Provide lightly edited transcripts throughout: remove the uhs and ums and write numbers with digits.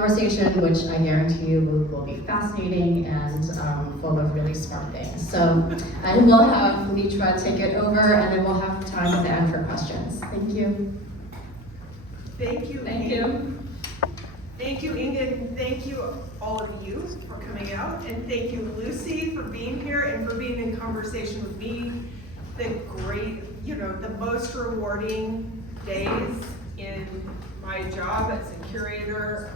conversation, which I guarantee you will be fascinating and full of really smart things. So, and we'll have Mitra take it over, and then we'll have time at the end for questions. Thank you. Thank you. Thank you. Thank you, Ingrid. Thank you, all of you, for coming out. And thank you, Lucy, for being here and for being in conversation with me. The most rewarding days in my job as a curator,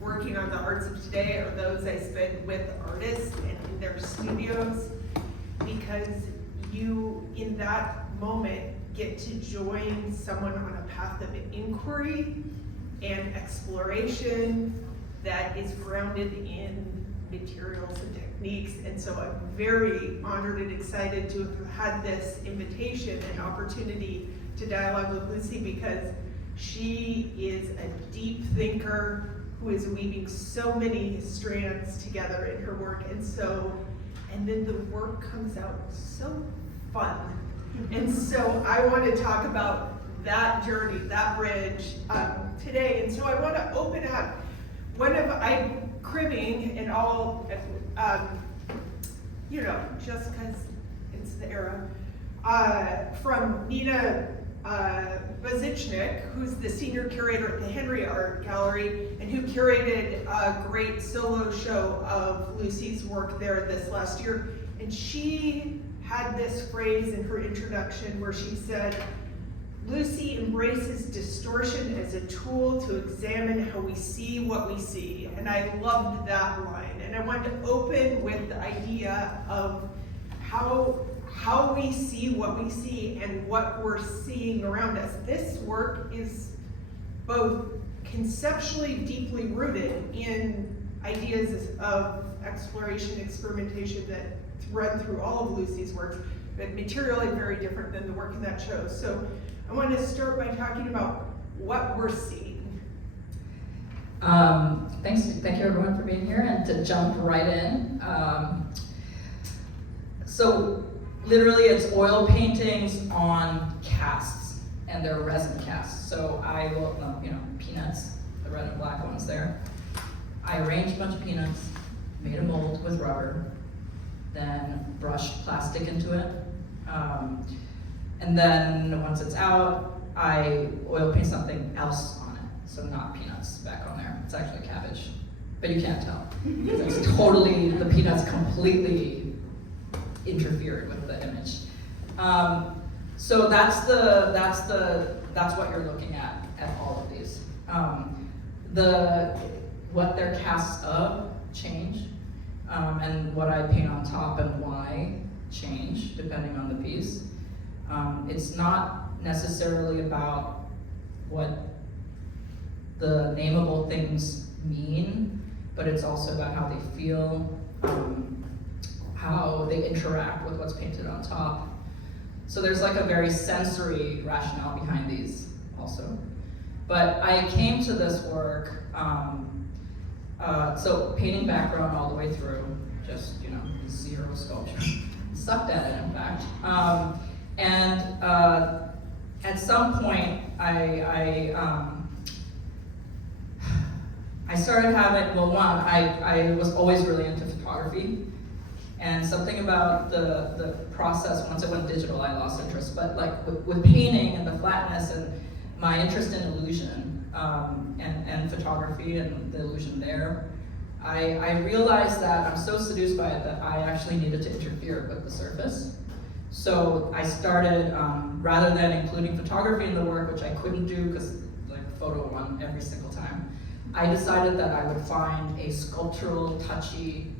working on the arts of today, are those I spend with artists and in their studios, because you, in that moment, get to join someone on a path of inquiry and exploration that is grounded in materials and techniques. And so I'm very honored and excited to have had this invitation and opportunity to dialogue with Lucy, because she is a deep thinker who is weaving so many strands together in her work. And then the work comes out so fun. And so I want to talk about that journey, that bridge today. And so I want to open up I'm cribbing and all, just because it's the era, from Nina Bazichnik, who's the senior curator at the Henry Art Gallery and who curated a great solo show of Lucy's work there this last year. And she had this phrase in her introduction where she said, "Lucy embraces distortion as a tool to examine how we see what we see." And I loved that line. And I wanted to open with the idea of how we see what we see and what we're seeing around us. This work is both conceptually deeply rooted in ideas of exploration, experimentation that run through all of Lucy's works, but materially very different than the work in that show. So I want to start by talking about what we're seeing. Thank you everyone for being here, and to jump right in. So literally it's oil paintings on casts, and they're resin casts. So I will, peanuts, the red and black ones there. I arranged a bunch of peanuts, made a mold with rubber, then brushed plastic into it. And then once it's out, I oil paint something else on it. So not peanuts back on there. It's actually cabbage, but you can't tell. It's totally, the peanuts completely interfered with the image. So that's what you're looking at all of these. What they're casts of change, and what I paint on top and why change depending on the piece. It's not necessarily about what the nameable things mean, but it's also about how they feel, how they interact with what's painted on top. So there's like a very sensory rationale behind these also. But I came to this work, so painting background all the way through, just, zero sculpture. Sucked at it, in fact. At some point, I started having, I was always really into photography, and something about the process, once it went digital, I lost interest. But like with painting and the flatness and my interest in illusion and photography and the illusion there, I realized that I'm so seduced by it that I actually needed to interfere with the surface. So I started, rather than including photography in the work, which I couldn't do because photo one every single time, I decided that I would find a sculptural, touchy,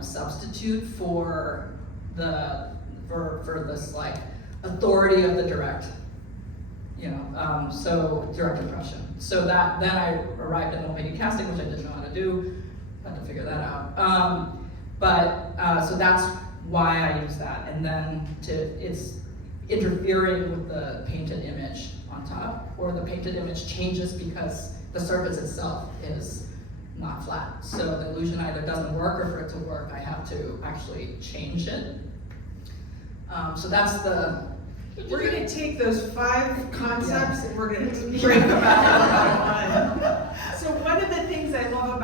substitute for this authority of the direct, so direct impression. So then I arrived at multi casting, which I didn't know how to do, had to figure that out. So that's why I use that, and then it's interfering with the painted image on top, or the painted image changes because the surface itself is not flat. So the illusion either doesn't work, or for it to work, I have to actually change it. So that's we're going to take those 5 concepts and we're going to break them out one by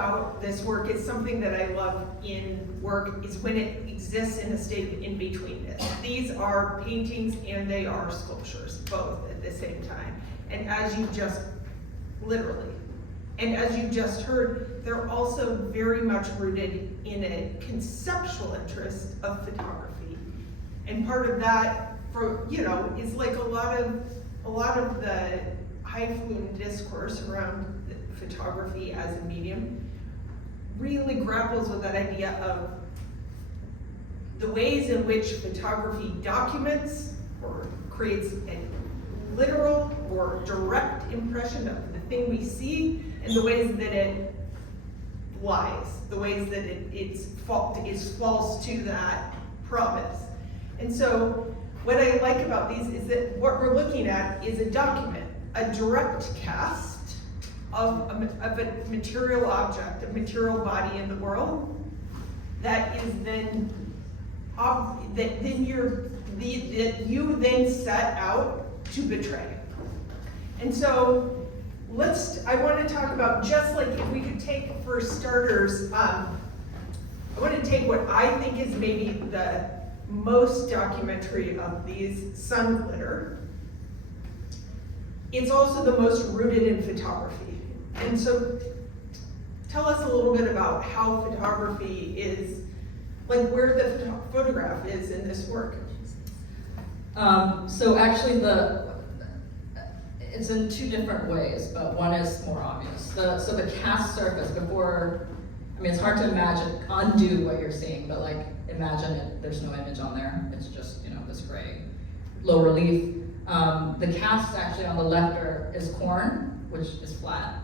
about this work is something that I love in work is when it exists in a state of in-betweenness. These are paintings and they are sculptures, both at the same time. And as you just, literally, and as you just heard, they're also very much rooted in a conceptual interest of photography. And part of that, is like a lot of the highfalutin discourse around photography as a medium really grapples with that idea of the ways in which photography documents or creates a literal or direct impression of the thing we see, and the ways that it lies, the ways that is false to that promise. And so what I like about these is that what we're looking at is a document, a direct cast of a material object, a material body in the world that is then that you then set out to betray. And so I want to talk about, just like if we could take, for starters, I want to take what I think is maybe the most documentary of these, sun glitter. It's also the most rooted in photography. And so tell us a little bit about how photography is, like where the photograph is in this work. So actually it's in two different ways, but one is more obvious. So the cast surface before, it's hard to undo what you're seeing, but like imagine it, there's no image on there. It's just, this gray, low relief. The cast actually on the left is corn, which is flat,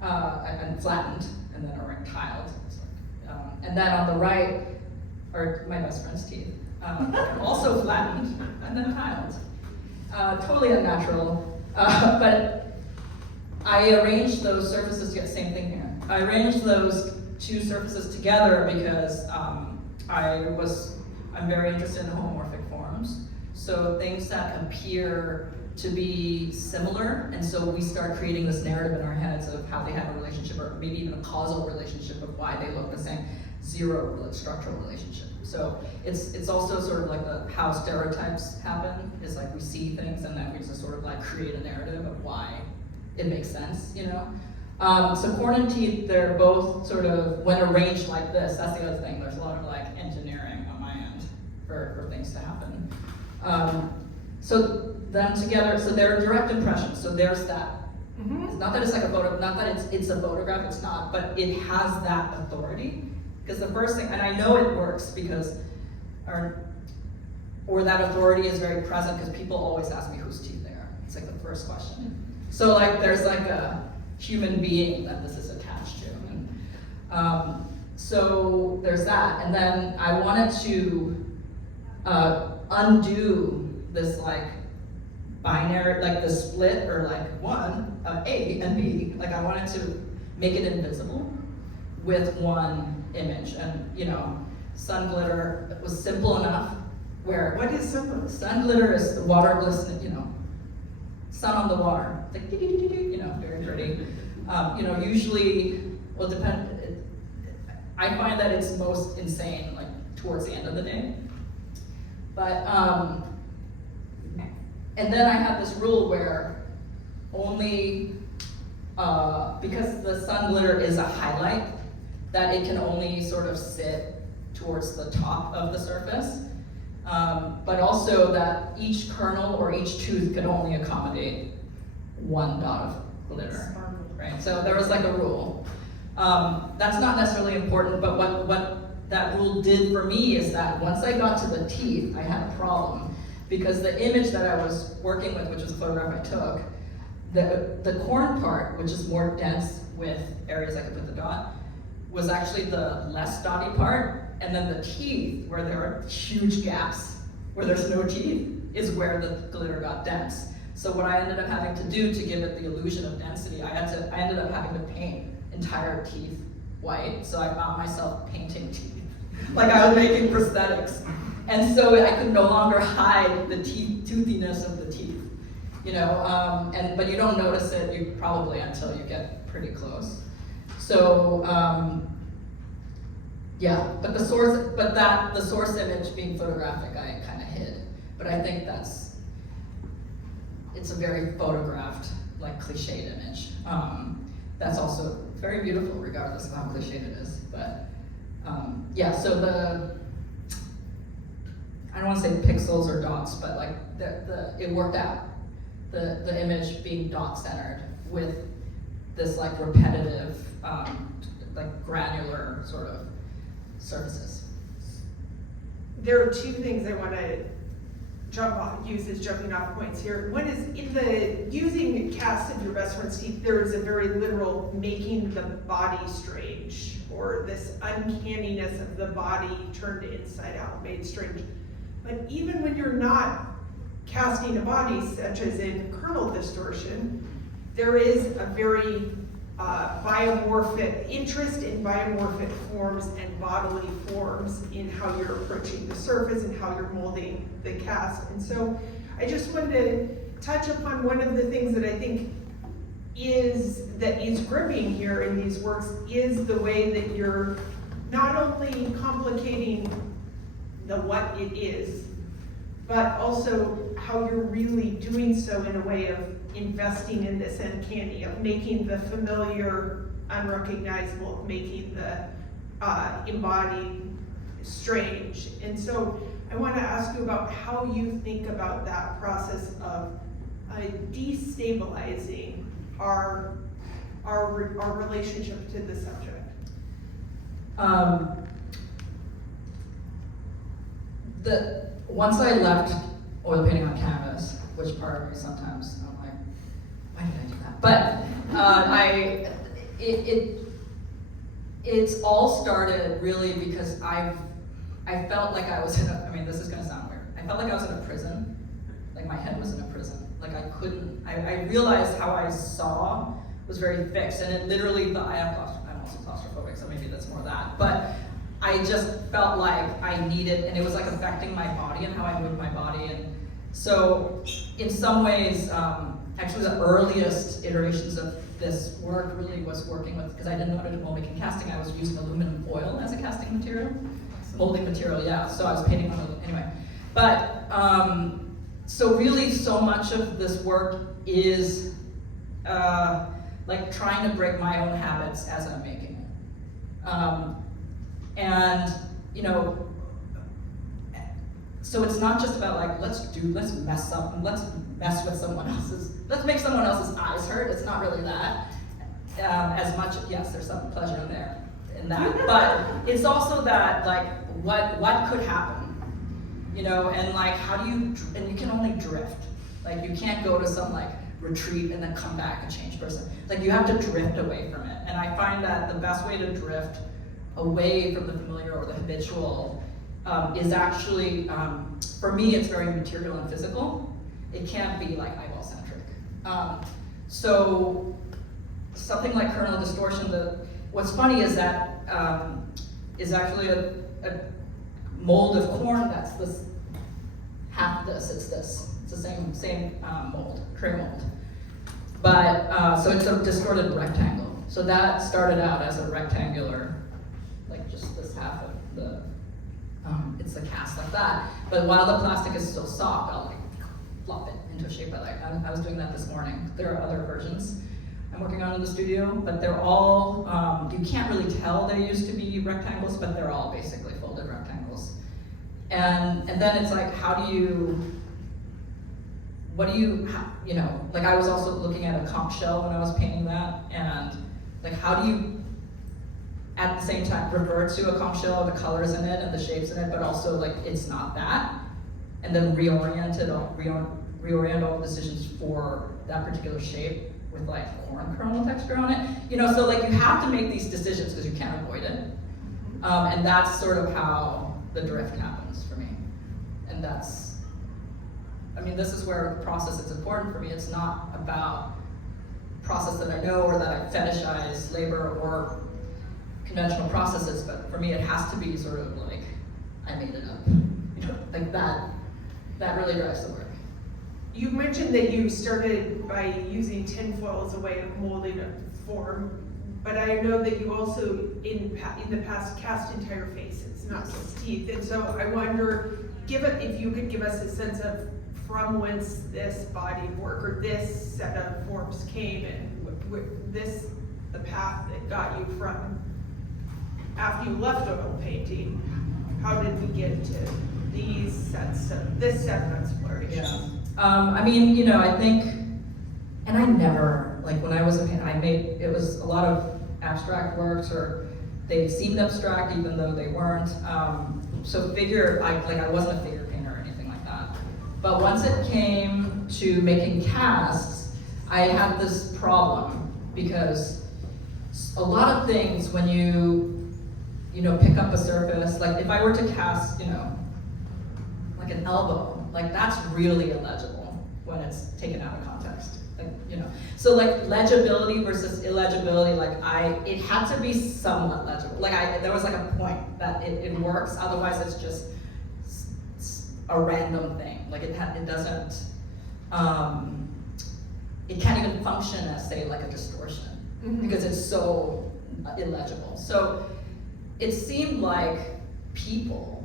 and flattened, and then are tiled. And then on the right are my best friend's teeth, also flattened and then tiled. Totally unnatural, but I arranged those surfaces, same thing here. I arranged those two surfaces together because I'm very interested in homomorphic forms. So things that appear to be similar, and so we start creating this narrative in our heads of how they have a relationship, or maybe even a causal relationship of why they look the same, zero structural relationship. So it's also sort of like how stereotypes happen, is like we see things and then we just sort of like create a narrative of why it makes sense, So corn and teeth, they're both sort of, when arranged like this, that's the other thing, there's a lot of like engineering on my end for things to happen. So them together, so they're direct impressions, so there's that. Mm-hmm. It's not that it's like a photo, not that it's a photograph, it's not, but it has that authority. Because the first thing, and I know it works because, or that authority is very present because people always ask me whose teeth they are. It's like the first question. So like there's like a human being that this is attached to. And, so there's that. And then I wanted to undo this like binary, like the split, or like one, A and B. Like I wanted to make it invisible with one image. And sun glitter was simple enough where— What is simple? Sun glitter is the water glistening, sun on the water. It's like, very pretty. Usually, well, I find that it's most insane, like, towards the end of the day. But, and then I have this rule where only, because the sun glitter is a highlight, that it can only sort of sit towards the top of the surface. But also that each kernel or each tooth could only accommodate one dot of glitter, right? So there was like a rule. That's not necessarily important, but what that rule did for me is that once I got to the teeth, I had a problem. Because the image that I was working with, which was a photograph I took, the corn part, which is more dense with areas I could put the dot, was actually the less dotty part. And then the teeth, where there are huge gaps, where there's no teeth, is where the glitter got dense. So what I ended up having to do to give it the illusion of density, I ended up having to paint entire teeth white. So I found myself painting teeth. Like I was making prosthetics. And so I could no longer hide the toothiness of the teeth. But you don't notice it, probably until you get pretty close. So, yeah, but the source image being photographic, I kind of hid. But I think it's a very photographed, like cliched image. That's also very beautiful regardless of how cliched it is. But yeah, so I don't want to say pixels or dots, but like it worked out. The image being dot centered with this like repetitive, like granular sort of surfaces. There are two things I want to use as jumping off points here. One is using casts of your best friend's teeth, there is a very literal making the body strange, or this uncanniness of the body turned inside out, made strange. But even when you're not casting a body, such as in kernel distortion, there is a very biomorphic interest in biomorphic forms and bodily forms in how you're approaching the surface and how you're molding the cast. And so I just wanted to touch upon one of the things that I think is gripping here in these works is the way that you're not only complicating the what it is, but also how you're really doing so in a way of investing in this uncanny, of making the familiar unrecognizable, making the embodied strange. And so I want to ask you about how you think about that process of destabilizing our relationship to the subject. Once I left oil painting on canvas, which part of me sometimes I'm like, why did I do that? But it's all started really because I felt like I was I mean, this is gonna sound weird. I felt like I was in a prison, like my head was in a prison. Like I realized how I saw was very fixed, and it literally, I'm also claustrophobic, so maybe that's more that. But I just felt like I needed, and it was like affecting my body and how I moved my body. And so in some ways, actually the earliest iterations of this work really was working with, because I didn't know how to do mold making casting, I was using aluminum foil as a casting material, molding material, yeah, so I was painting on it anyway. But, so really so much of this work is like trying to break my own habits as I'm making it. And, you know, so it's not just about like, let's mess up, and let's mess with let's make someone else's eyes hurt. It's not really that. As much, yes, there's some pleasure in there, in that, but it's also that, like, what could happen, you know, and like, and you can only drift. Like, you can't go to some like retreat and then come back a changed person. Like, you have to drift away from it. And I find that the best way to drift away from the familiar or the habitual is actually, for me, it's very material and physical. It can't be like eyeball centric. So something like kernel distortion, what's funny is that is actually a mold of corn that's this, half this, it's the same mold, tray mold. But, so it's a distorted rectangle. So that started out as a rectangular, like just this half of the, it's a cast like that. But while the plastic is still soft, I'll like flop it into a shape I like. I was doing that this morning. There are other versions I'm working on in the studio, but they're all, you can't really tell they used to be rectangles, but they're all basically folded rectangles. And then it's like, you know, like I was also looking at a conch shell when I was painting that, and like how do you, at the same time, revert to a conch shell, the colors in it and the shapes in it, but also like it's not that, and then reorient all the decisions for that particular shape with like corn kernel texture on it. You know, so like you have to make these decisions because you can't avoid it. And that's sort of how the drift happens for me. And that's, I mean, this is where the process is important for me. It's not about process that I know or that I fetishize labor or conventional processes, but for me it has to be sort of like, I made it up. You know, like that really drives the work. You mentioned that you started by using tinfoil as a way of molding a form. But I know that you also, in the past, cast entire faces, not just teeth. And so I wonder, if you could give us a sense of from whence this body of work or this set of forms came, and the path that got you from after you left oil painting, how did we get to this set of explorations? I mean, you know, I think, and I never, like when I was a painter, it was a lot of abstract works, or they seemed abstract even though they weren't. So I wasn't a figure painter or anything like that. But once it came to making casts, I had this problem because a lot of things when you pick up a surface, like if I were to cast, like an elbow, like that's really illegible when it's taken out of context. So like legibility versus illegibility, it had to be somewhat legible. There was like a point that it works, otherwise it's just a random thing. Like it doesn't, it can't even function as, say, like a distortion, because it's so illegible. So it seemed like people,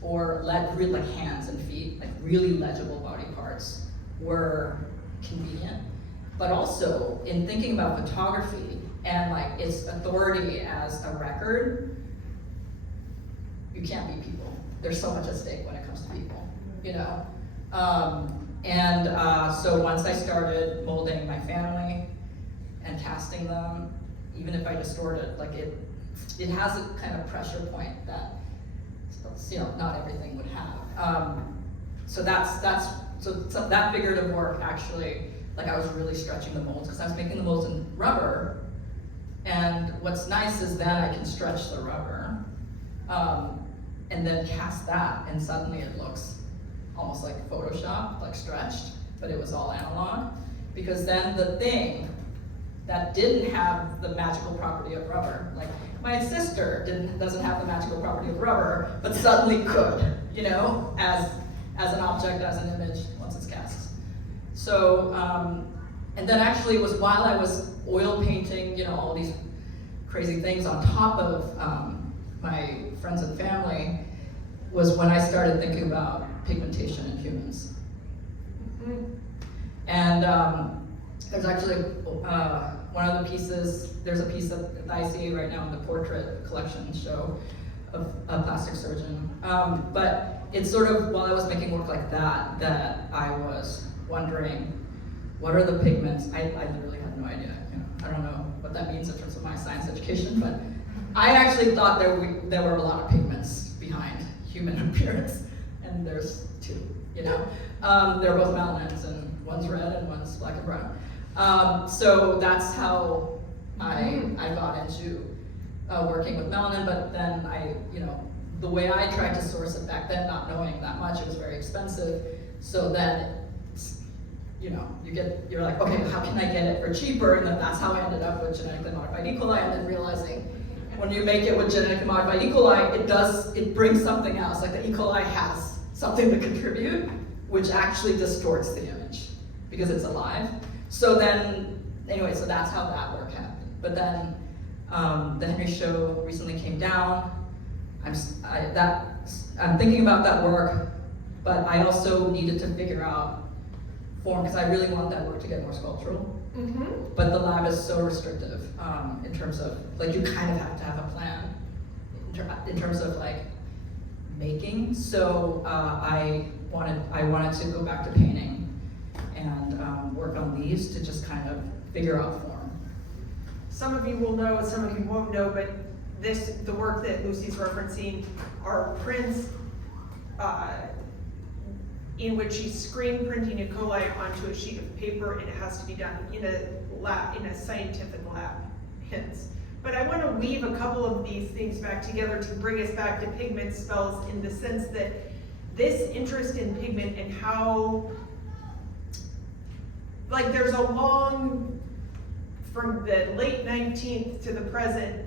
or really like hands and feet, like really legible body parts, were convenient. But also, in thinking about photography and like its authority as a record, you can't be people. There's so much at stake when it comes to people, So once I started molding my family and casting them, even if I distort it, like it has a kind of pressure point that not everything would have. So that figurative work actually, like I was really stretching the molds because I was making the molds in rubber. And what's nice is then I can stretch the rubber and then cast that, and suddenly it looks almost like Photoshop, like stretched, but it was all analog. Because then the thing that didn't have the magical property of rubber, like my sister doesn't have the magical property of rubber, but suddenly could, as an object, as an image, once it's cast. So, and then actually it was while I was oil painting, all these crazy things on top of my friends and family, was when I started thinking about pigmentation in humans. And there's actually one of the pieces, there's a piece that I see right now in the portrait collection show of a plastic surgeon. But it's sort of while I was making work like that I was wondering, what are the pigments? I literally had no idea. I don't know what that means in terms of my science education, but I actually thought there were a lot of pigments behind human appearance, and there's two. They're both melanins, and one's red and one's black and brown. So that's how I got into working with melanin. But then the way I tried to source it back then, not knowing that much, it was very expensive. So then, you're like, okay, how can I get it for cheaper? And then that's how I ended up with genetically modified E. coli, and then realizing when you make it with genetically modified E. coli, it brings something else. Like the E. coli has something to contribute, which actually distorts the image because it's alive. So then, anyway, so that's how that work happened. But then the Henry show recently came down. I'm thinking about that work, but I also needed to figure out form, because I really want that work to get more sculptural. But the lab is so restrictive in terms of, like, you kind of have to have a plan in terms of like making. So I wanted to go back to painting and work on these to just kind of figure out form. Some of you will know, some of you won't know, but the work that Lucy's referencing are prints in which she's screen printing E. coli onto a sheet of paper, and it has to be done in a scientific lab, hence. But I want to weave a couple of these things back together to bring us back to Pigment Spells, in the sense that this interest in pigment and how, like, there's a long, from the late 19th to the present,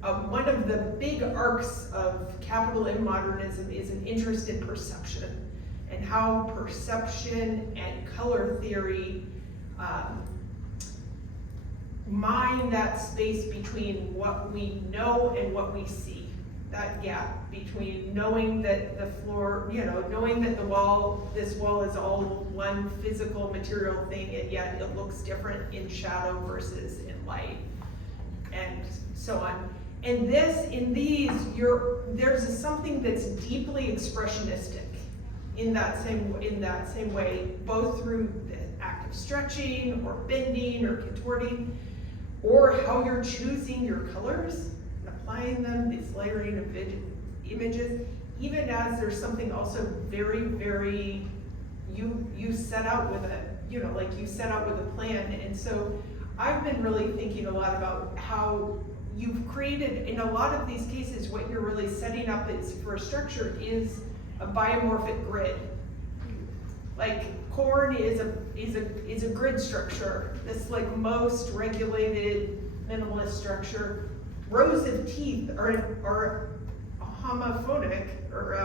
one of the big arcs of capital M modernism is an interest in perception, and how perception and color theory mine that space between what we know and what we see. That gap between knowing that the floor, knowing that this wall is all one physical material thing, and yet it looks different in shadow versus in light, and so on. And there's something that's deeply expressionistic in that same way, both through the act of stretching or bending or contorting, or how you're choosing your colors, applying them, this layering of images, even as there's something also very, very, you set out with a plan. And so I've been really thinking a lot about how you've created, in a lot of these cases, what you're really setting up is for a structure is a biomorphic grid. Like corn is a grid structure. This like most regulated minimalist structure. Rows of teeth are homophonic or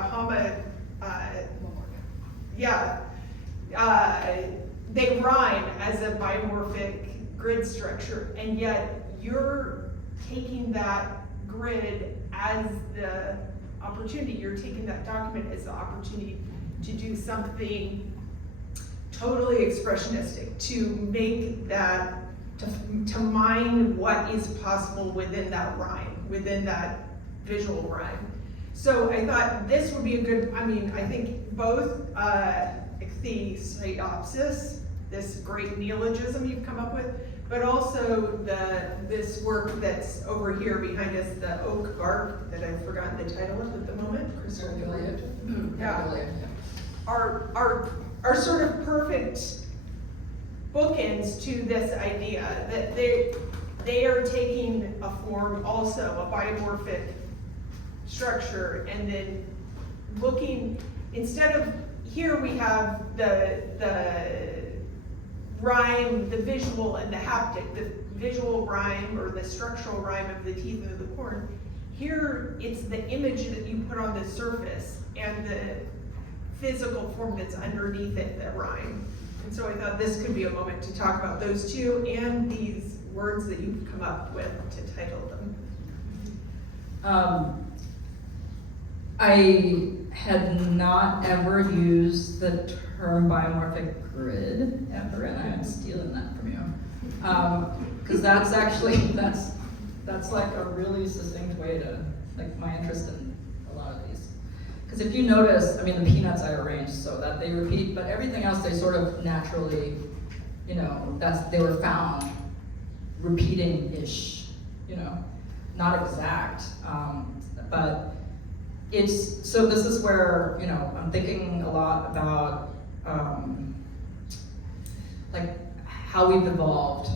they rhyme as a biomorphic grid structure, and yet you're taking that grid as the opportunity. You're taking that document as the opportunity to do something totally expressionistic, to make that, to mine what is possible within that rhyme, within that visual rhyme. So I thought this would be a good, I think both ichthyosiopsis, this great neologism you've come up with, but also this work that's over here behind us, the oak bark that I've forgotten the title of at the moment. Crystal are sort of perfect bookends to this idea that they are taking a form also, a biomorphic structure, and then looking, instead of, here we have the rhyme, the visual and the haptic, the visual rhyme or the structural rhyme of the teeth of the corn. Here, it's the image that you put on the surface and the physical form that's underneath it that rhyme. And so I thought this could be a moment to talk about those two and these words that you've come up with to title them. I had not ever used the term biomorphic grid ever, and I'm stealing that from you. Because that's actually, that's like a really succinct way to, like, my interest in a lot of these. Because if you notice, the peanuts I arranged so that they repeat, but everything else they sort of naturally, they were found repeating-ish, not exact, but so this is where, I'm thinking a lot about, like, how we've evolved,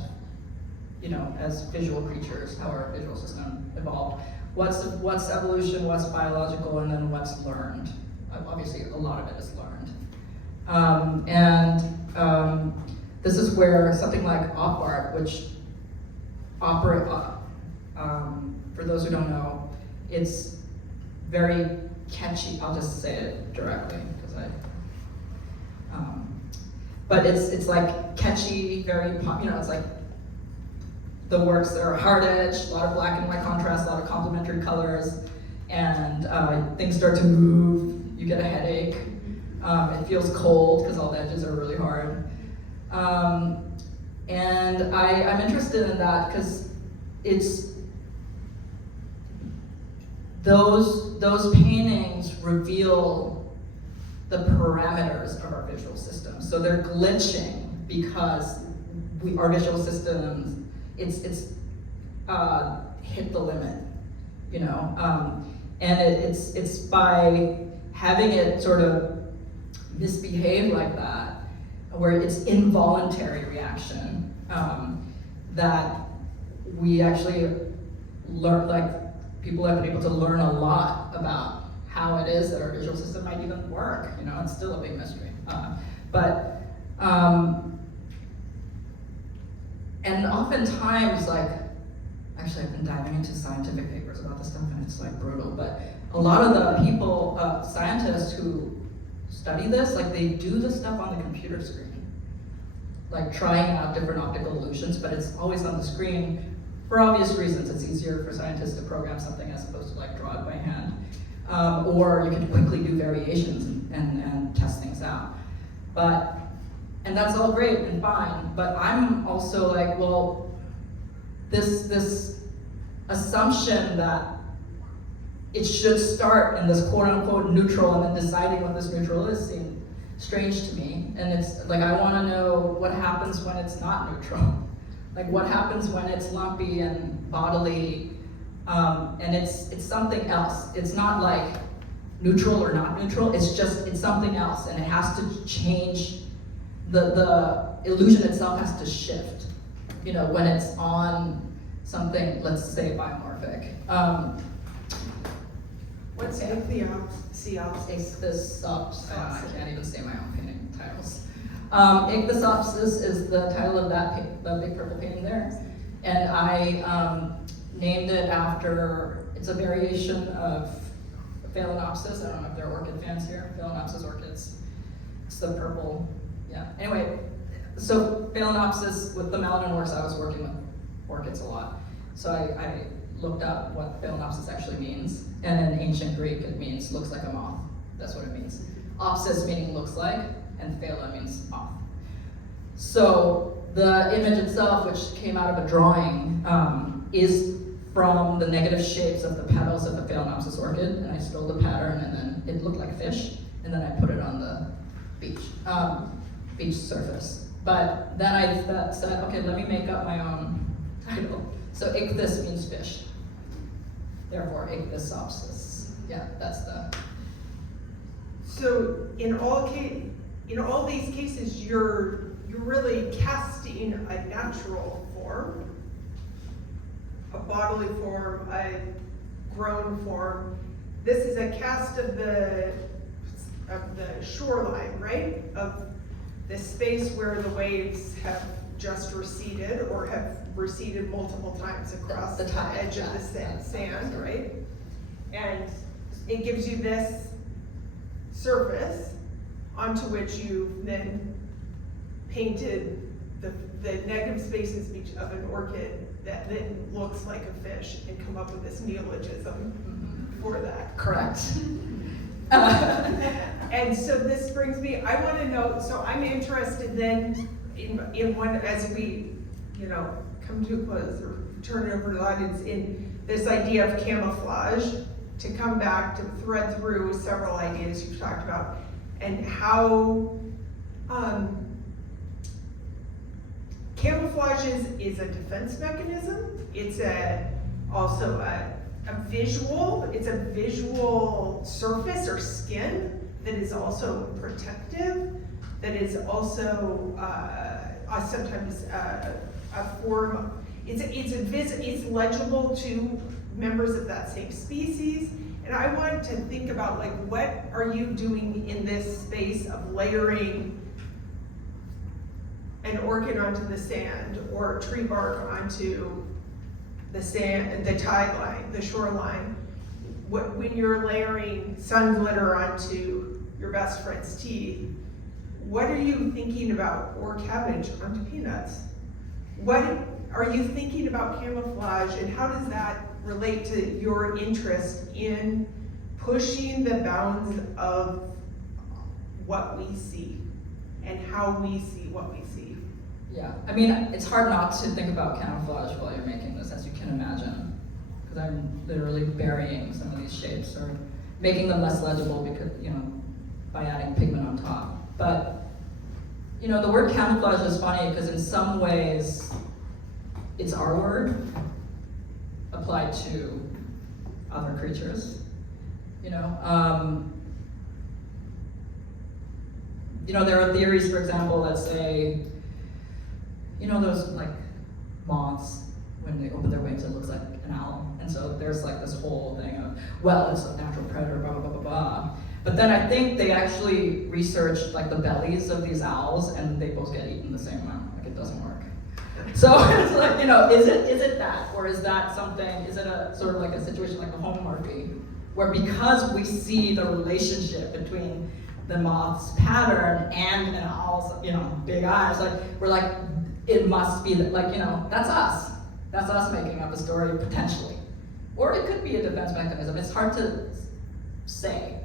as visual creatures, how our visual system evolved. What's evolution, what's biological, and then what's learned. Obviously, a lot of it is learned. This is where something like op art, which for those who don't know, it's very catchy. I'll just say it directly because but it's like catchy, very pop. It's like the works that are hard edge, a lot of black and white contrast, a lot of complementary colors, and things start to move. You get a headache. It feels cold because all the edges are really hard. And I'm interested in that because it's those paintings reveal the parameters of our visual system. So they're glitching because our visual systems, it's hit the limit, and it's by having it sort of misbehave like that, where it's involuntary reaction, that we actually learn, like, people have been able to learn a lot about how it is that our visual system might even work. It's still a big mystery. And oftentimes, like, actually I've been diving into scientific papers about this stuff and it's like brutal, but a lot of the people, scientists who study this, like, they do the stuff on the computer screen. like trying out different optical illusions, but it's always on the screen for obvious reasons. It's easier for scientists to program something as opposed to like draw it by hand. Or you can quickly do variations and test things out. And that's all great and fine, but I'm also like, well, this assumption that it should start in this quote unquote neutral and then deciding what this neutral is seems strange to me. And it's like, I wanna know what happens when it's not neutral. Like what happens when it's lumpy and bodily, and it's something else. It's not like neutral or not neutral, it's something else, and it has to change, the illusion itself has to shift, when it's on something, let's say biomorphic. What's ichthyopsis? I can't even say my own painting titles. Ichthyopsis is the title of the big purple painting there. And I named it after, it's a variation of Phalaenopsis. I don't know if there are orchid fans here. Phalaenopsis orchids. It's the purple, yeah. Anyway, so Phalaenopsis, with the Melanin works, I was working with orchids a lot. So I looked up what Phalaenopsis actually means. And in ancient Greek, it means looks like a moth. That's what it means. Opsis meaning looks like, and phala means moth. So the image itself, which came out of a drawing, is from the negative shapes of the petals of the Phalaenopsis orchid, and I stole the pattern, and then it looked like fish, and then I put it on the beach surface. But then I said, okay, let me make up my own title. So ichthys means fish. Therefore, ichthyopsis. Yeah, that's the. So in all these cases, you're really casting a natural form, a bodily form, a grown form. This is a cast of the shoreline, right? Of the space where the waves have just receded or have receded multiple times across the edge of the sand, right? And it gives you this surface onto which you've then painted the negative spaces of an orchid that then looks like a fish, and come up with this neologism for that. Correct. And so this brings me, I want to know, so I'm interested then in one, as we, come to a close or turn it over to the audience, in this idea of camouflage, to come back to thread through several ideas you've talked about, and how camouflage is a defense mechanism. It's also a visual surface or skin that is also protective, that is also sometimes a form. It's legible to members of that same species. And I want to think about, like, what are you doing in this space of layering an orchid onto the sand, or tree bark onto the sand, the tide line, the shoreline? When you're layering sun glitter onto your best friend's teeth, what are you thinking about? Or cabbage onto peanuts? What are you thinking about camouflage, and how does that relate to your interest in pushing the bounds of what we see and how we see what we see? Yeah, I mean, it's hard not to think about camouflage while you're making this, as you can imagine, because I'm literally burying some of these shapes or making them less legible because, by adding pigment on top. But, the word camouflage is funny because in some ways it's our word applied to other creatures. There are theories, for example, that say, those like moths, when they open their wings, it looks like an owl. And so there's like this whole thing of, well, it's a natural predator, blah, blah, blah, blah, blah. But then I think they actually researched like the bellies of these owls, and they both get eaten the same amount. Like, it doesn't work. So it's like, is it that? Or is that something, is it a sort of like a situation like a homomorphy, where because we see the relationship between the moth's pattern and an owl's, big eyes. Like, we're like, it must be like, that's us. That's us making up a story potentially. Or it could be a defense mechanism. It's hard to say.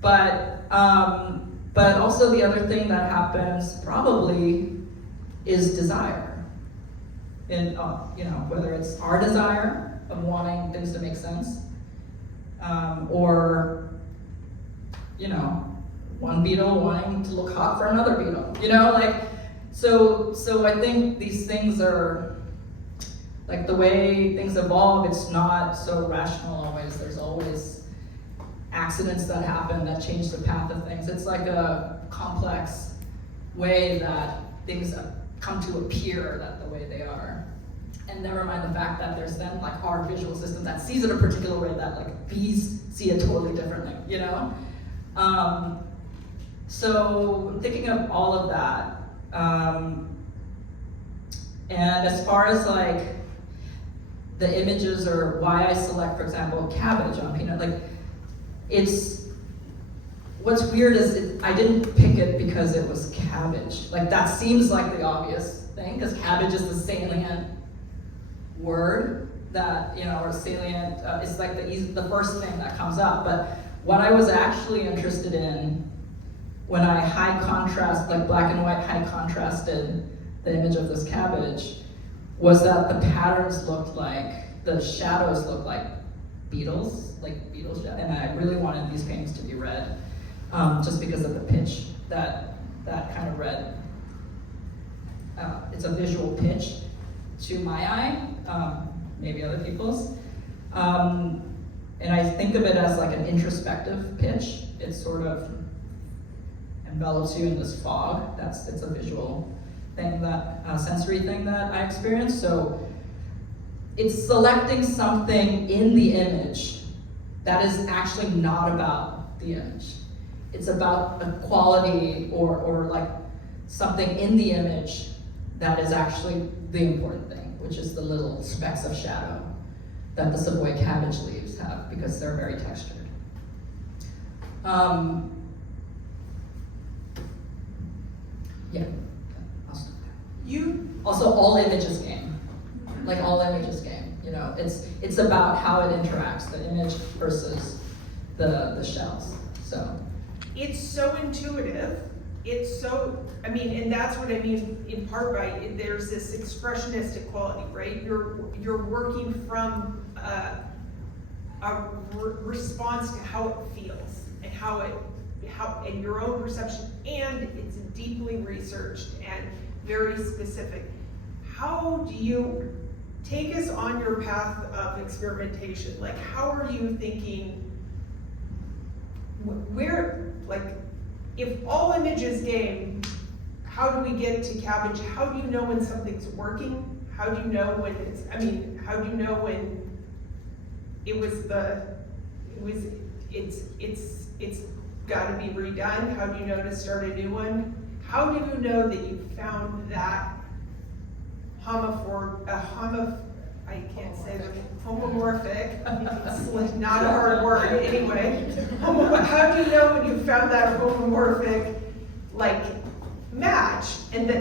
But also the other thing that happens probably is desire. In, whether it's our desire of wanting things to make sense, or, one beetle wanting to look hot for another beetle, so I think these things are, like the way things evolve, it's not so rational always. There's always accidents that happen that change the path of things. It's like a complex way that things come to appear that the way they are. And never mind the fact that there's then like our visual system that sees it a particular way that like bees see it totally differently, So thinking of all of that, and as far as like the images or why I select, for example, cabbage on peanut, like what's weird is I didn't pick it because it was cabbage. Like that seems like the obvious thing, because cabbage is the salient word that, or salient, is like the first thing that comes up. But what I was actually interested in when I high contrast, like black and white high contrasted the image of this cabbage, was that the patterns looked like, the shadows looked like beetles, and I really wanted these paintings to be red, just because of the pitch, that kind of red. It's a visual pitch to my eye, maybe other people's. And I think of it as like an introspective pitch. It sort of envelops you in this fog. It's a visual thing, that sensory thing that I experience. So it's selecting something in the image that is actually not about the image. It's about a quality or like something in the image that is actually the important thing, which is the little specks of shadow that the Savoy cabbage leaves have, because they're very textured. Yeah, I'll stop there. Also, all images game, like all images game. It's about how it interacts, the image versus the shells. So it's so intuitive. It's so, and that's what I mean in part by there's this expressionistic quality, right? You're working from a response to how it feels and how and your own perception, and it's deeply researched and very specific. How do you take us on your path of experimentation? Like, how are you thinking? If all images game, how do we get to cabbage? How do you know when something's working? How do you know when how do you know when it's got to be redone? How do you know to start a new one? How do you know that you found that I can't say the homomorphic, it's not a hard word anyway. How do you know when you found that homomorphic match, and that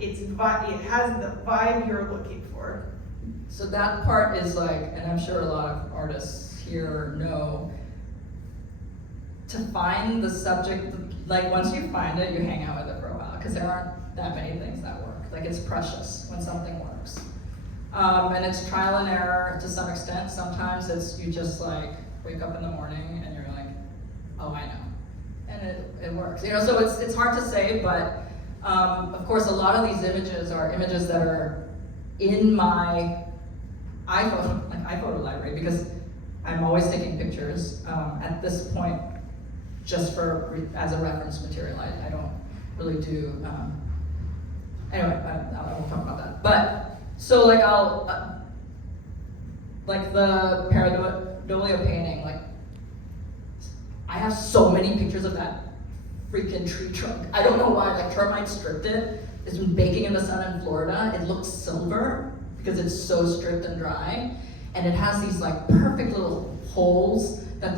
it has the vibe you're looking for? So that part is and I'm sure a lot of artists here know, to find the subject, once you find it, you hang out with it for a while, because there aren't that many things that work. It's precious when something works. And it's trial and error to some extent. Sometimes it's you just wake up in the morning and you're like, oh, I know. And it works. So it's hard to say, but of course a lot of these images are images that are in my iPhoto library, because I'm always taking pictures at this point just as a reference material. I don't really do, anyway, I won't talk about that. But, so I'll, the Pareidolia painting, I have so many pictures of that freaking tree trunk. I don't know why, termites stripped it. It's been baking in the sun in Florida. It looks silver because it's so stripped and dry. and it has these like perfect little holes that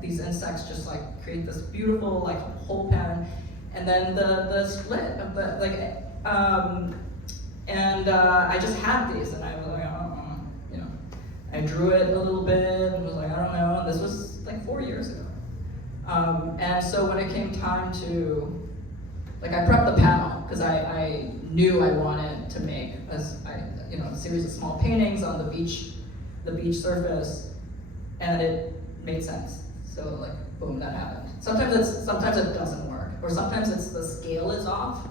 these insects just like create this beautiful like hole pattern, and then the split of the like, I just had these, and I was like, I drew it a little bit and was like, I don't know, and this was like 4 years ago. And so when it came time to, like, I prepped the panel because I knew I wanted to make a series of small paintings on the beach surface, and it made sense. So like, boom, that happened. Sometimes it doesn't work, or sometimes it's the scale is off,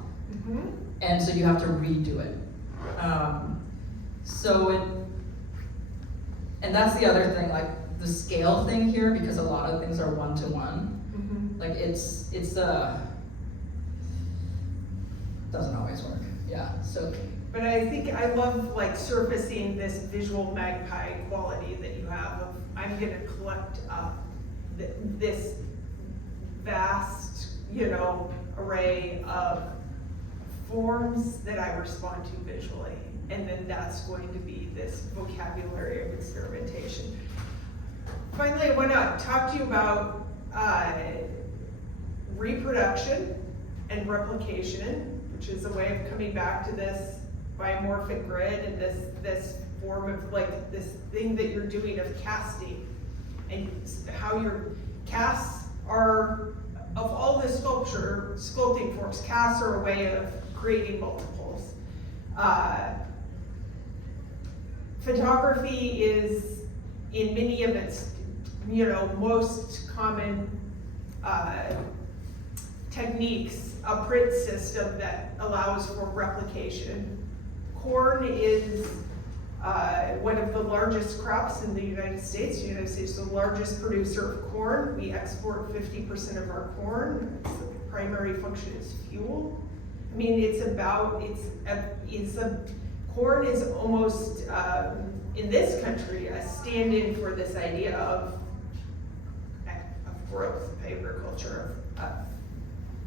and so you have to redo it. And that's the other thing, like the scale thing here, because a lot of things are one-to-one. Like doesn't always work. Yeah. So. But I think I love like surfacing this visual magpie quality that you have of, I'm gonna collect up this vast, array of forms that I respond to visually. And then that's going to be this vocabulary of experimentation. Finally, I want to talk to you about reproduction and replication, which is a way of coming back to this biomorphic grid and this form of like this thing that you're doing of casting, and how your casts are, of all the sculpting forms, casts are a way of creating multiples. Photography is, in many of its, most common techniques, a print system that allows for replication. Corn is one of the largest crops in the United States. The United States is the largest producer of corn. We export 50% of our corn. Its primary function is fuel. I mean, corn is almost, in this country, a stand-in for this idea of growth, agriculture, of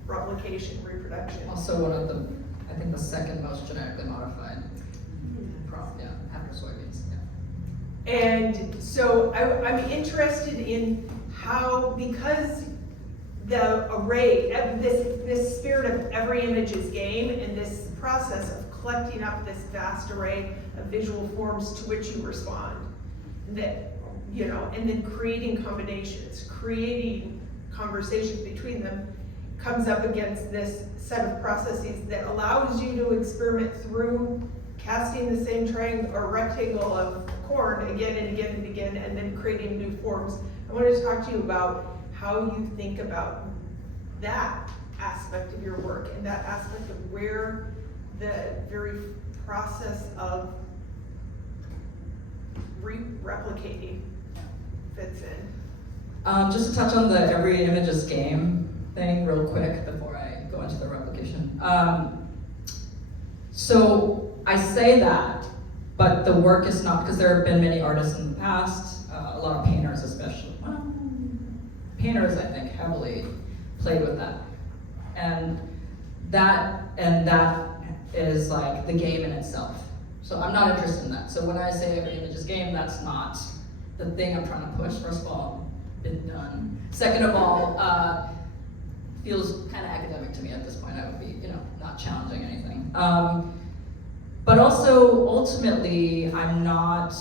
replication, reproduction. Also one of I think the second most genetically modified crop, after soybeans. Yeah. And so I'm interested in how, because the array, this spirit of every image is game, and this process of collecting up this vast array of visual forms to which you respond, that, and then creating combinations, creating conversations between them, comes up against this set of processes that allows you to experiment through casting the same triangle or rectangle of corn again and again and again, and then creating new forms. I want to talk to you about how you think about that aspect of your work, and that aspect of where the very process of replicating fits in. Just to touch on the every image is game thing real quick before I go into the replication. So I say that, but the work is not, because there have been many artists in the past, a lot of painters especially. Well, painters, I think, heavily played with that. And that is like the game in itself. So I'm not interested in that. So when I say every image is game, that's not the thing I'm trying to push. First of all, been done. Second of all, feels kind of academic to me at this point. I would be, not challenging anything. But also, ultimately, I'm not,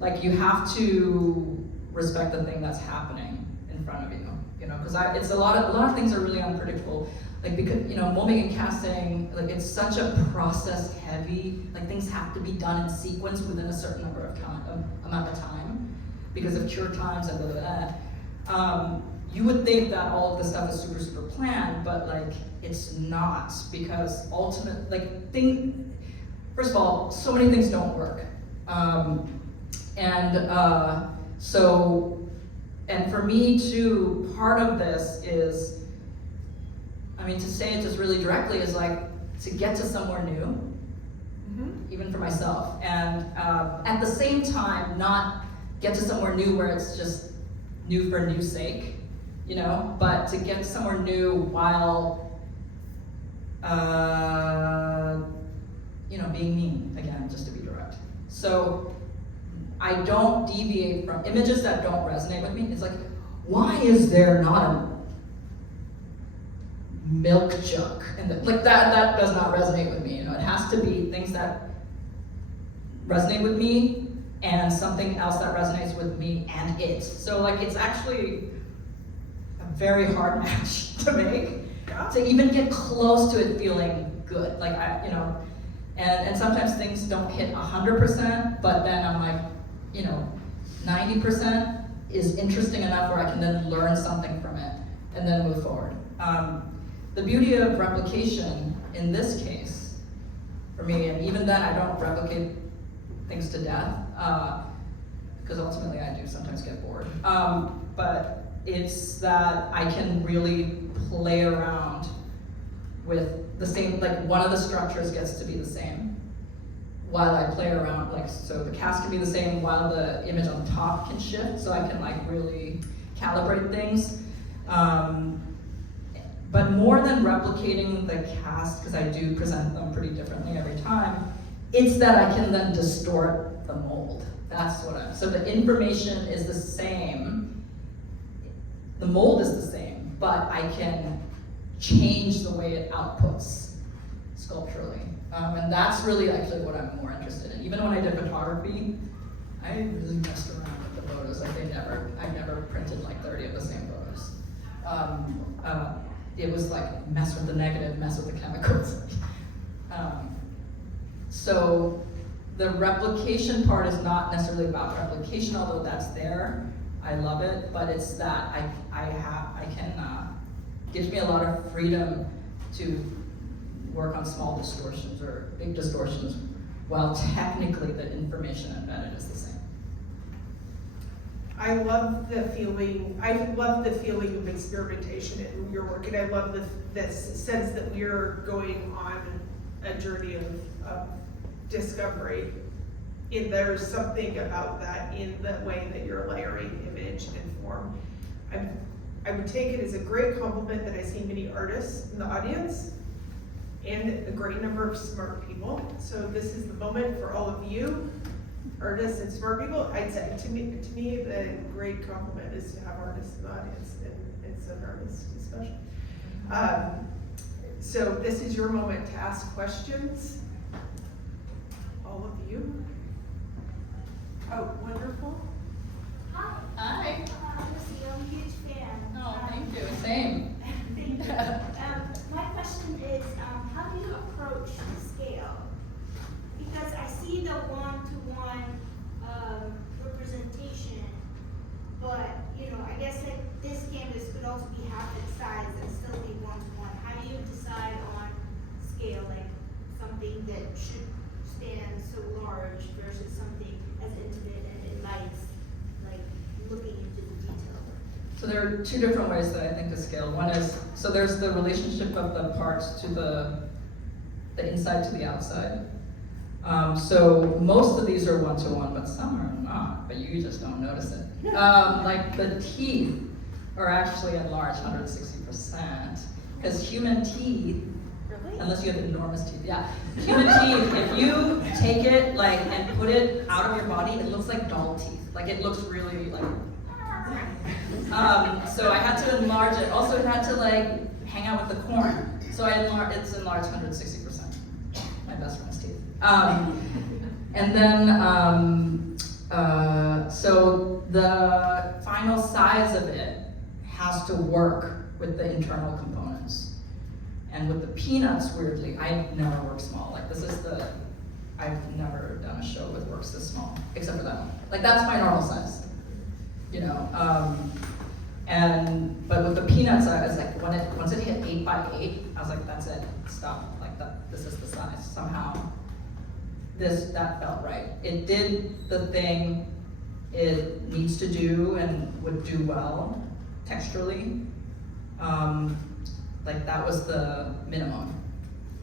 like, you have to respect the thing that's happening in front of you, because it's a lot of things are really unpredictable. Like, because, molding and casting, like, it's such a process heavy, like, things have to be done in sequence within a certain number of amount of time because of cure times and blah, blah, blah. You would think that all of this stuff is super, super planned, but like, it's not, because first of all, so many things don't work. And for me too, part of this is, to say it just really directly is like, to get to somewhere new, even for myself. And at the same time, not get to somewhere new where it's just new for new's sake, but to get somewhere new while, being me, again, just to be direct. So I don't deviate from images that don't resonate with me. It's like, why is there not a milk jug? And like that does not resonate with me. You know, it has to be things that resonate with me and something else that resonates with me and it. So like it's actually a very hard match to make, to even get close to it feeling good. Like and sometimes things don't hit 100%, but then I'm like, 90% is interesting enough where I can then learn something from it and then move forward. The beauty of replication in this case, for me, and even then I don't replicate things to death, because ultimately I do sometimes get bored. But it's that I can really play around with the same, like one of the structures gets to be the same while I play around, like, so the cast can be the same while the image on top can shift, so I can like really calibrate things. But more than replicating the cast, because I do present them pretty differently every time, it's that I can then distort the mold. That's what so the information is the same, the mold is the same, but I can change the way it outputs sculpturally. And that's really actually what I'm more interested in. Even when I did photography, I really messed around with the photos. Like I never printed like 30 of the same photos. It was like mess with the negative, mess with the chemicals. So the replication part is not necessarily about replication, although that's there. I love it, but it's that gives me a lot of freedom to work on small distortions or big distortions, while technically the information embedded is the same. I love the feeling of experimentation in your work, and I love the sense that we're going on a journey of discovery. And there's something about that in the way that you're layering image and form. I would take it as a great compliment that I see many artists in the audience and a great number of smart people. So this is the moment for all of you, artists and smart people. I'd say to me the great compliment is to have artists in the audience, and it's an artist especially. So this is your moment to ask questions. All of you. Oh, wonderful. Hi. Hi. Lucy, I'm a huge fan. Oh, thank you. Same. Thank you. My question is, how do you approach scale? Because I see the one-to-one representation, but I guess like this canvas could also be half its size and still be one-to-one. How do you decide on scale, like something that should stand so large versus something as intimate and invites, like looking into the detail? So there are two different ways that I think to scale. One is, so there's the relationship of the parts to the inside to the outside. So most of these are one-to-one, but some are not, but you just don't notice it. Like the teeth are actually enlarged 160%, because human teeth, unless you have enormous teeth, yeah. Human teeth, if you take it like and put it out of your body, it looks like doll teeth. Like it looks really like, so I had to enlarge it. Also, it had to like hang out with the corn. So it's enlarged 160%. My best friend's teeth. And then, so the final size of it has to work with the internal components. And with the peanuts, weirdly, I never work small. Like I've never done a show with works this small, except for that one. Like that's my normal size, but with the peanuts, I was like, once it hit 8 by 8, I was like, that's it, stop. Like this is the size. Somehow, that felt right. It did the thing it needs to do and would do well texturally. Like that was the minimum.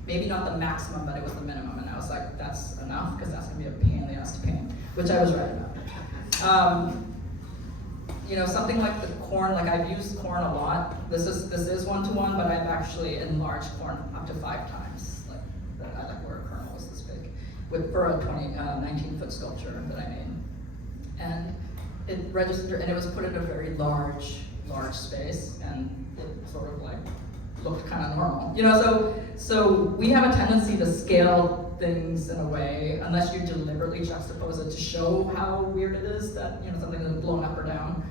Maybe not the maximum, but it was the minimum. And I was like, that's enough, because that's gonna be a pain in the ass to paint, which I was right about. Something like the corn, like I've used corn a lot. This is one-to-one, but I've actually enlarged corn up to 5 times. Like where a kernel was this big, for a 19-foot sculpture that I made. And it registered, and it was put in a very large space, and it sort of like looked kind of normal. You know, so we have a tendency to scale things in a way, unless you deliberately juxtapose it to show how weird it is that, you know, something is blown up or down,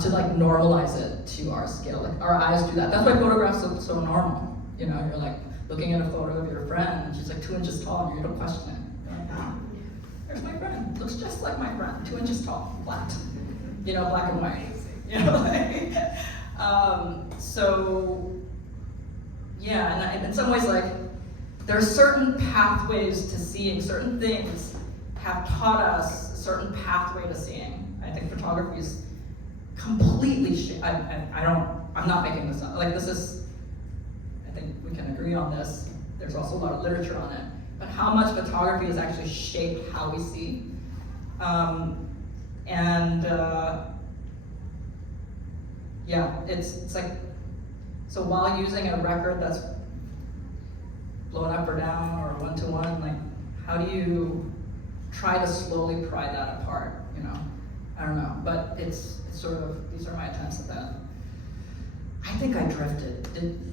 to like normalize it to our scale. Like our eyes do that. That's why photographs look so normal. You know, you're like looking at a photo of your friend, and she's like 2 inches tall, and you don't question it. You're like, oh, there's my friend. Looks just like my friend, 2 inches tall, flat. You know, black and white. You know, like, so yeah, and in some ways, like, there are certain pathways to seeing. Certain things have taught us a certain pathway to seeing. I think photography is completely I'm not making this up. Like, this is, I think we can agree on this. There's also a lot of literature on it. But how much photography has actually shaped how we see. Yeah, it's like, so while using a record that's blown up or down or 1-to-1, like, how do you try to slowly pry that apart, you know? I don't know, but it's sort of, these are my attempts at that. I think I drifted. I mean,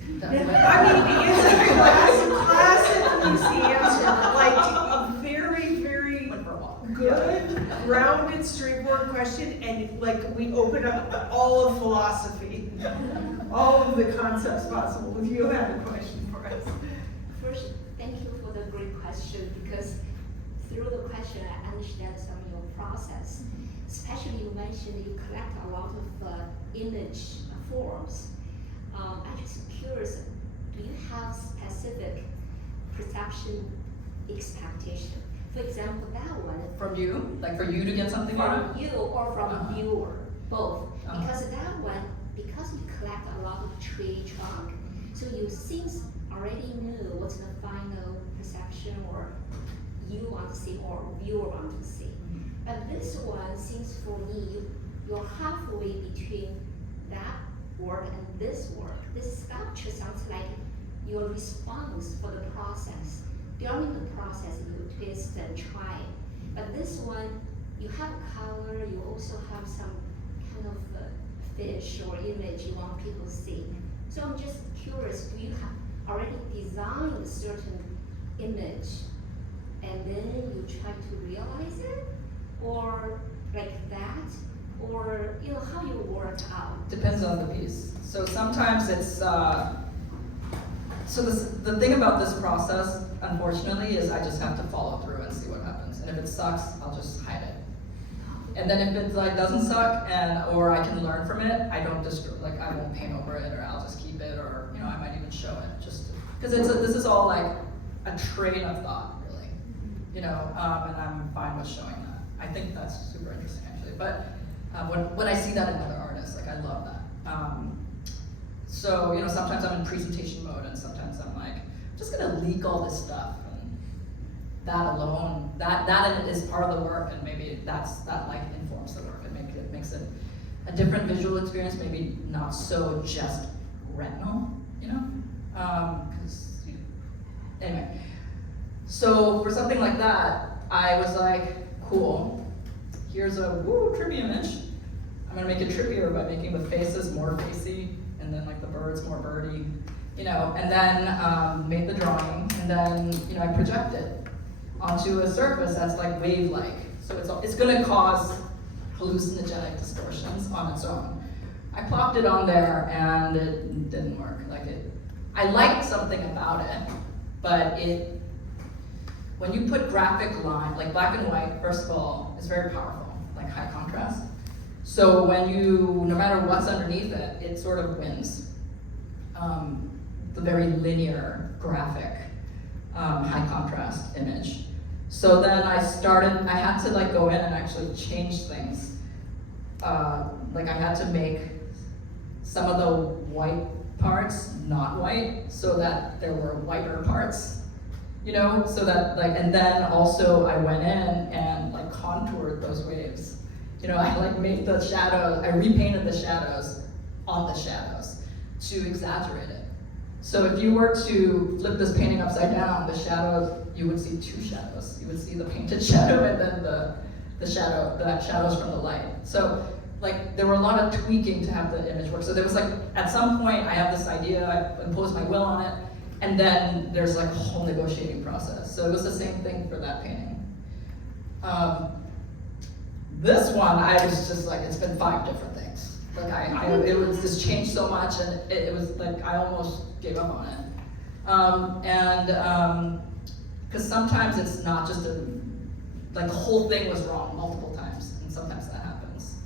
it's a classic Lucy answer, like a very, very Went for a walk. good, grounded, straightforward question, and like we open up all of philosophy, all of the concepts possible. If you have a question for us. First, thank you for the great question, because through the question I understand some of your process. Especially you mentioned you collect a lot of image forms. I'm just curious, do you have specific perception expectation? For example, that one. From you? Like for you to get something out of From it? you or from viewer, both. Uh-huh. Because that one, because you collect a lot of tree trunk, so you since already knew what's the final perception or you want to see or viewer want to see. But this one seems for me, you're halfway between that work and this work. This sculpture sounds like your response for the process. During the process, you twist and try. But this one, you have color, you also have some kind of fish or image you want people to see. So I'm just curious, do you have already designed a certain image and then you try to realize it? Or like that? Or, you know, how you work out? Depends on the piece. So sometimes it's, the thing about this process, unfortunately, is I just have to follow through and see what happens. And if it sucks, I'll just hide it. And then if it like doesn't suck, or I can learn from it, I don't destroy, like I won't paint over it, or I'll just keep it, or you know, I might even show it, just because this is all like a train of thought, really, you know, and I'm fine with showing that. I think that's super interesting, actually. But when I see that in other artists, like I love that. So you know, sometimes I'm in presentation mode, and sometimes I'm like, I'm just gonna leak all this stuff, and that alone, that is part of the work, and maybe that like informs the work, and maybe it makes it a different visual experience, maybe not so just retinal, you know, anyway. So for something like that, I was like, cool, here's a trippy image. I'm gonna make it trippier by making the faces more facey, and then like the birds more birdy, you know, and then made the drawing, and then, you know, I project it onto a surface that's like wave-like. So it's gonna cause hallucinogenic distortions on its own. I plopped it on there and it didn't work. I liked something about it, but when you put graphic line, like black and white, first of all, is very powerful, like high contrast. So no matter what's underneath it, it sort of wins. The very linear, graphic, high contrast image. So then I had to like go in and actually change things. Like I had to make some of the white parts not white, so that there were whiter parts, you know, so that like, and then also I went in and like contoured those waves. You know, I like made the shadows, I repainted the shadows on the shadows to exaggerate it. So if you were to flip this painting upside down, the shadows you would see two shadows. You would see the painted shadow and then the shadows from the light. So like there were a lot of tweaking to have the image work. So there was like, at some point I have this idea, I impose my will on it, and then there's like a whole negotiating process. So it was the same thing for that painting. This one, I was just like, it's been 5 different things. Like it was just changed so much, and it was like, I almost gave up on it. Because sometimes it's not just like the whole thing was wrong multiple times, and sometimes that happens.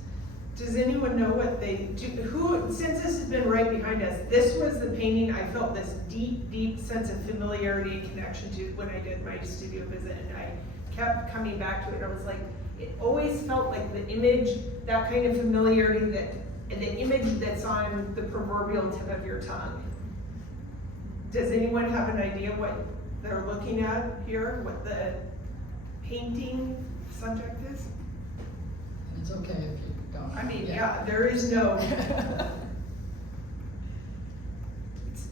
Does anyone know what they do? Since this has been right behind us, this was the painting I felt this deep, deep sense of familiarity and connection to when I did my studio visit, and I kept coming back to it. I was like, it always felt like the image, that kind of familiarity, the image that's on the proverbial tip of your tongue. Does anyone have an idea what they're looking at here, what the painting subject is? It's okay if you don't. I mean, yeah, there is no, it's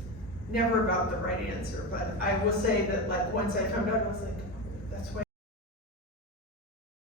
never about the right answer, but I will say that like once I found out, I was like,